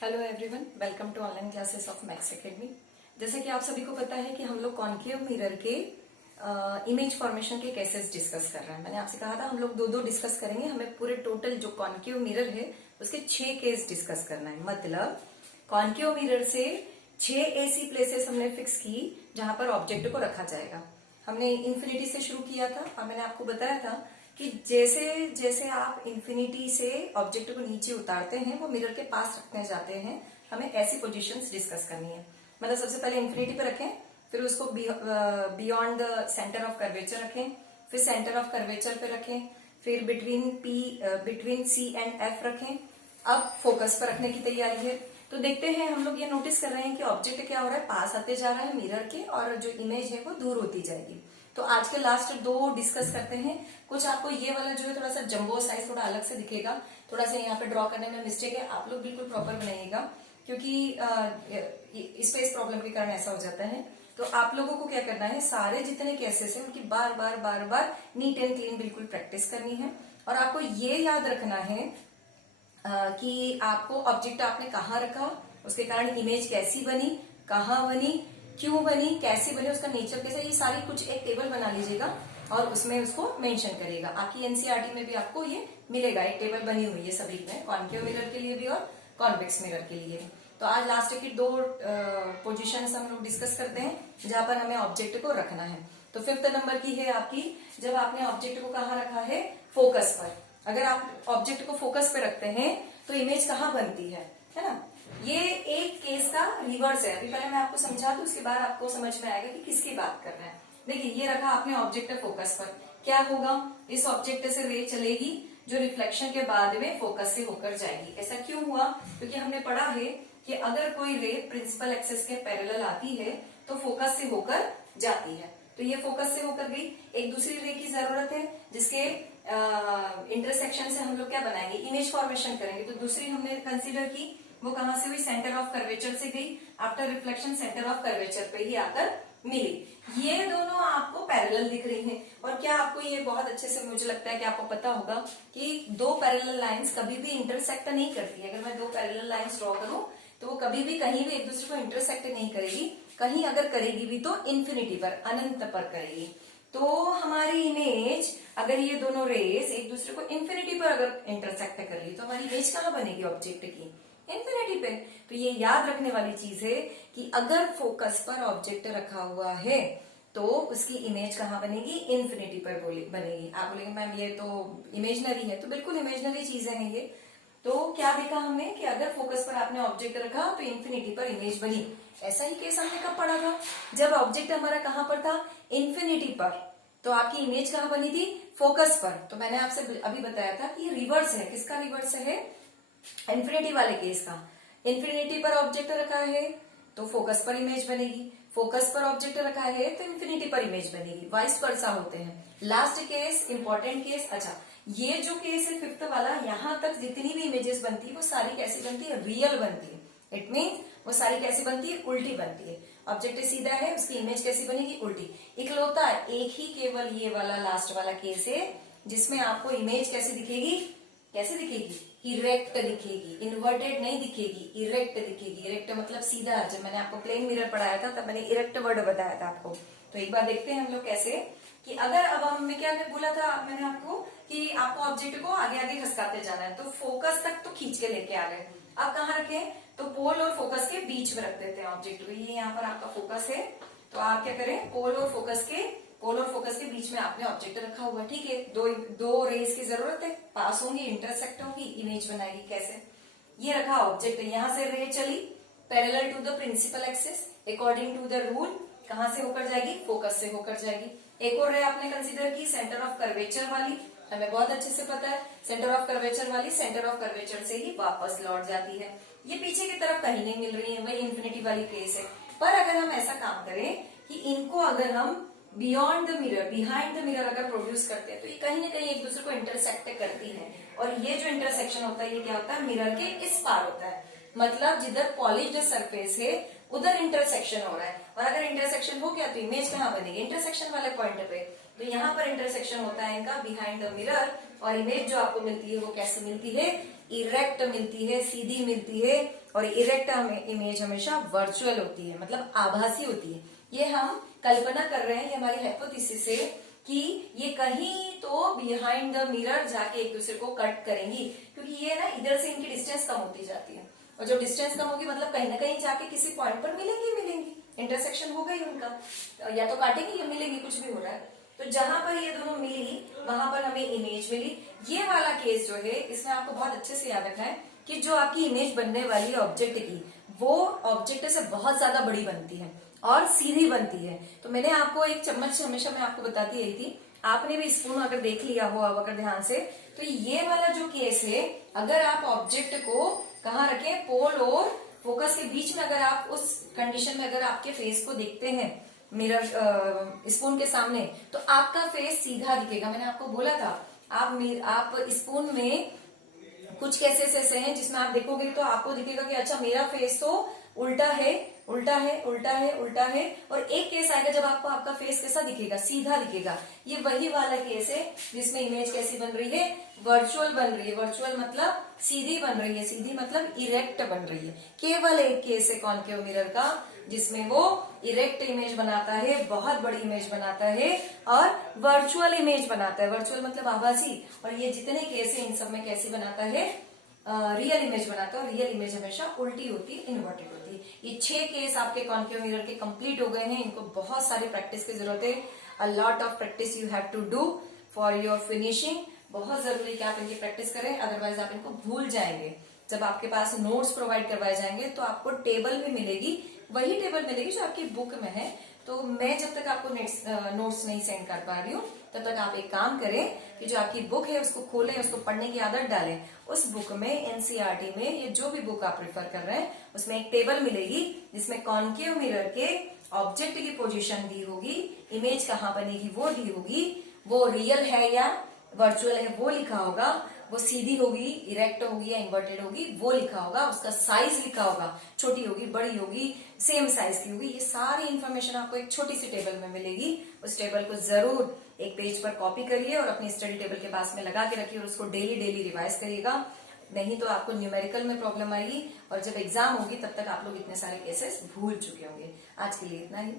Hello everyone, welcome to online classes of Max academy. जैसे कि आप सभी को पता है कि हम लोग कॉन्केव मिरर के इमेज फॉर्मेशन के केसेस डिस्कस कर रहे हैं। मैंने आपसे कहा था हम लोग दो डिस्कस करेंगे। हमें पूरे टोटल जो कॉन्केव मिरर है उसके 6 केस डिस्कस करना है। मतलब कॉन्केव मिरर से 6 ऐसी प्लेसेस हमने फिक्स की जहां पर ऑब्जेक्ट को रखा जाएगा। हमने इन्फिनिटी से शुरू किया था और मैंने आपको बताया था कि जैसे जैसे आप इन्फिनिटी से ऑब्जेक्ट को नीचे उतारते हैं वो मिरर के पास रखने जाते हैं। हमें ऐसी पोजीशंस डिस्कस करनी है। मतलब सबसे पहले इन्फिनिटी पे रखें, फिर उसको beyond the centre of curvature रखें, फिर सेंटर ऑफ कर्वेचर पे रखें, फिर बिटवीन सी एंड एफ रखें। अब फोकस पर रखने की तैयारी है। तो देखते हैं, हम लोग ये नोटिस कर रहे हैं कि ऑब्जेक्ट क्या हो रहा है, पास आते जा रहा है मिरर के, और जो इमेज है वो दूर होती जाएगी। तो आज के लास्ट 2 डिस्कस करते हैं। कुछ आपको ये वाला जो है थोड़ा सा जंबो साइज थोड़ा अलग से दिखेगा, थोड़ा सा यहाँ पे ड्रॉ करने में मिस्टेक है। आप लोग बिल्कुल प्रॉपर बनाइएगा क्योंकि स्पेस प्रॉब्लम के कारण ऐसा हो जाता है। तो आप लोगों को क्या करना है, सारे जितने केसेस हैं उनकी बार बार नीट एंड क्लीन बिल्कुल प्रैक्टिस करनी है। और आपको ये याद रखना है कि आपको ऑब्जेक्ट आपने कहाँ रखा, उसके कारण इमेज कैसी बनी, कहाँ बनी, क्यों बनी, कैसे बनी, उसका नेचर कैसा, ये सारी कुछ एक टेबल बना लीजिएगा और उसमें उसको मेंशन करिएगा। आपकी एनसीईआरटी में भी आपको ये मिलेगा, एक टेबल बनी हुई है सभी में, कॉन्केव मिरर के लिए भी और कॉन्वेक्स मिरर के लिए भी। तो आज लास्ट की 2 पोजिशन हम लोग डिस्कस करते हैं जहां पर हमें ऑब्जेक्ट को रखना है। तो 5th नंबर की है आपकी, जब आपने ऑब्जेक्ट को कहाँ रखा है, फोकस पर। अगर आप ऑब्जेक्ट को फोकस पे रखते हैं तो इमेज कहाँ बनती है ना। ये एक केस का रिवर्स है। अभी पहले मैं आपको समझा दूं, उसके बाद आपको समझ में आएगा कि किसकी बात कर रहे हैं। देखिए, ये रखा आपने ऑब्जेक्ट फोकस पर, क्या होगा, इस ऑब्जेक्ट से रे चलेगी जो रिफ्लेक्शन के बाद में फोकस से होकर जाएगी। ऐसा क्यों हुआ, क्योंकि हमने पढ़ा है कि अगर कोई रे प्रिंसिपल एक्सिस के पैरेलल आती है तो फोकस से होकर जाती है। तो ये फोकस से होकर गई। एक दूसरी रे की जरूरत है जिसके इंटरसेक्शन से हम लोग क्या बनाएंगे, इमेज फॉर्मेशन करेंगे। तो दूसरी हमने कंसीडर की, वो कहां से हुई, सेंटर ऑफ कर्वेचर से गई। After reflection centre of curvature पे ही आकर मिली। ये दोनों आपको पैरेलल दिख रही हैं। और क्या आपको ये बहुत अच्छे से, मुझे लगता है कि आपको पता होगा कि 2 पैरेलल लाइंस कभी भी इंटरसेक्ट नहीं करती है। अगर मैं 2 पैरेलल लाइंस ड्रॉ करूं तो वो कभी भी कहीं भी एक दूसरे को इंटरसेक्ट नहीं करेगी। कहीं अगर करेगी भी तो इन्फिनिटी पर, अनंत पर करेगी। तो हमारी इमेज, अगर ये दोनों रेस एक दूसरे को इन्फिनिटी पर अगर इंटरसेक्ट कर रही तो हमारी इमेज कहाँ बनेगी ऑब्जेक्ट की, इन्फिनिटी पे। तो ये याद रखने वाली चीज है कि अगर फोकस पर ऑब्जेक्ट रखा हुआ है तो उसकी इमेज कहाँ बनेगी, इन्फिनिटी पर बनेगी। आप बोलेंगे मैम ये तो इमेजनरी है, तो बिल्कुल इमेजनरी चीजें हैं ये। तो क्या देखा हमने कि अगर फोकस पर आपने ऑब्जेक्ट रखा तो इन्फिनिटी पर इमेज बनी। ऐसा ही केस हमने कब पढ़ा था, जब ऑब्जेक्ट हमारा कहाँ पर था, इन्फिनिटी पर, तो आपकी इमेज कहाँ बनी थी, फोकस पर। तो मैंने आपसे अभी बताया था कि रिवर्स है। किसका रिवर्स है, इन्फिनिटी वाले केस का। इन्फिनिटी पर ऑब्जेक्ट रखा है तो फोकस पर इमेज बनेगी, फोकस पर ऑब्जेक्ट रखा है तो इन्फिनिटी पर इमेज बनेगी, वाइस वर्सा होते हैं। Last case important case. अच्छा, ये जो केस है 5th वाला, यहां तक जितनी भी इमेजेस बनती है वो सारी कैसी बनती है, रियल बनती है। इट मीन वो सारी कैसी बनती है, उल्टी बनती है। ऑब्जेक्ट सीधा है, उसकी इमेज कैसी बनेगी, उल्टी। इकलौता एक ही केवल ये वाला लास्ट वाला केस है जिसमें आपको इमेज कैसी दिखेगी, कैसे दिखेगी, इरेक्ट दिखेगी, इन्वर्टेड नहीं दिखेगी, इरेक्ट दिखेगी। इरेक्ट मतलब सीधा। जब मैंने आपको प्लेन मिरर पढ़ाया था तब मैंने इरेक्ट वर्ड बताया था आपको। तो एक बार देखते हैं हम लोग कैसे, कि अगर अब हमें क्या बोला था मैंने आपको कि आपको ऑब्जेक्ट को आगे आगे खसकाते जाना है, तो फोकस तक तो खींच के लेके आ गए। अब कहाँ रखें, तो पोल और फोकस के बीच में रख देते हैं ऑब्जेक्ट को। ये यहाँ पर आपका फोकस है, तो आप क्या करें, पोल और फोकस के बीच में आपने ऑब्जेक्ट रखा हुआ है। ठीक है, दो रेस की जरूरत है, पास होंगी, इंटरसेक्ट होंगी, इमेज बनाएगी। कैसे, ये रखा ऑब्जेक्ट, यहां से रे चली parallel to the principal axis according to the rule, कहां से होकर जाएगी, फोकस से होकर जाएगी। एक और रे आपने कंसीडर की, सेंटर ऑफ कर्वेचर वाली, हमें बहुत अच्छे से पता है सेंटर ऑफ कर्वेचर वाली सेंटर ऑफ कर्वेचर से ही वापस लौट जाती है। ये पीछे की तरफ कहीं नहीं मिल रही है, वही इन्फिनिटी वाली केस है। पर अगर हम ऐसा काम करें कि इनको अगर हम beyond the mirror, behind the mirror अगर प्रोड्यूस करते हैं तो ये कहीं ना कहीं एक दूसरे को इंटरसेक्ट करती है। और ये जो इंटरसेक्शन होता है ये क्या होता है, मिरर के इस पार होता है। मतलब जिधर पॉलिश्ड सरफेस है उधर इंटरसेक्शन हो रहा है, और अगर इंटरसेक्शन हो गया तो इमेज कहाँ बनेगी, इंटरसेक्शन वाले पॉइंट पे। तो यहाँ पर इंटरसेक्शन होता है इनका बिहाइंड द मिरर, और इमेज जो आपको मिलती है वो कैसे मिलती है, इरेक्ट मिलती है, सीधी मिलती है। और इरेक्ट इमेज हमेशा वर्चुअल होती है, मतलब आभासी होती है। ये हम कल्पना कर रहे हैं, ये हमारी हाइपोथेसिस है कि ये कहीं तो बिहाइंड द मिरर जाके एक दूसरे को कट करेंगी, क्योंकि ये ना इधर से इनकी डिस्टेंस कम होती जाती है, और जब डिस्टेंस कम होगी मतलब कहीं ना कहीं जाके किसी पॉइंट पर मिलेंगी, इंटरसेक्शन हो गई उनका, या तो काटेंगे या मिलेंगे, कुछ भी हो रहा है। तो जहां पर ये दोनों मिली वहां पर हमें इमेज मिली। ये वाला केस जो है इसमें आपको बहुत अच्छे से याद रखना है कि जो आपकी इमेज बनने वाली है ऑब्जेक्ट की, वो ऑब्जेक्ट से बहुत ज्यादा बड़ी बनती है और सीधी बनती है। तो मैंने आपको एक चम्मच हमेशा मैं आपको बताती रही थी, आपने भी स्पून अगर देख लिया हो अब अगर ध्यान से, तो ये वाला जो केस है, अगर आप ऑब्जेक्ट को कहाँ रखें, पोल और फोकस के बीच में, अगर आप उस कंडीशन में अगर आपके फेस को देखते हैं मिरर स्पून के सामने, तो आपका फेस सीधा दिखेगा। मैंने आपको बोला था आप स्पून में कुछ केसेस ऐसे हैं जिसमें आप देखोगे तो आपको दिखेगा कि अच्छा मेरा फेस तो उल्टा है, उल्टा है, उल्टा है, उल्टा है। और एक केस आएगा जब आपको आपका फेस कैसा दिखेगा, सीधा दिखेगा। ये वही वाला केस है जिसमें इमेज कैसी बन रही है, वर्चुअल बन रही है। वर्चुअल मतलब सीधी बन रही है, सीधी मतलब इरेक्ट बन रही है। केवल एक केस है कॉन्केव मिरर का जिसमें वो इरेक्ट इमेज बनाता है, बहुत बड़ी इमेज बनाता है और वर्चुअल इमेज बनाता है। वर्चुअल मतलब आभासी। और ये जितने केस है इन सब में कैसी बनाता है, रियल इमेज बनाता है। और रियल इमेज हमेशा उल्टी होती है, इन्वर्टेड होती है। ये 6 केस आपके कॉन्केव मिरर के कंप्लीट हो गए हैं। इनको बहुत सारी प्रैक्टिस की जरूरत है। A lot of practice you have to do for your finishing. बहुत जरूरी है कि आप इनकी प्रैक्टिस करें, अदरवाइज आप इनको भूल जाएंगे। जब आपके पास नोट्स प्रोवाइड करवाए जाएंगे तो आपको टेबल भी मिलेगी, वही टेबल मिलेगी जो आपकी बुक में है। तो मैं जब तक आपको नोट्स नहीं सेंड कर पा रही हूँ तब तक आप एक काम करें कि जो आपकी बुक है उसको खोलें, उसको पढ़ने की आदत डालें। उस बुक में एनसीईआरटी में ये जो भी बुक आप प्रेफर कर रहे हैं उसमें एक टेबल मिलेगी जिसमें कॉन्केव मिरर के ऑब्जेक्ट की पोजीशन दी होगी, इमेज कहाँ बनेगी वो दी होगी, वो रियल है या वर्चुअल है वो लिखा होगा, वो सीधी होगी, इरेक्ट होगी या इन्वर्टेड होगी वो लिखा होगा, उसका साइज लिखा होगा, छोटी होगी, बड़ी होगी, सेम साइज की होगी। ये सारी इन्फॉर्मेशन आपको एक छोटी सी टेबल में मिलेगी। उस टेबल को जरूर एक पेज पर कॉपी करिए और अपनी स्टडी टेबल के पास में लगा के रखिए और उसको डेली रिवाइज करिएगा। नहीं तो आपको न्यूमेरिकल में प्रॉब्लम आएगी और जब एग्जाम होगी तब तक आप लोग इतने सारे केसेस भूल चुके होंगे। आज के लिए इतना ही।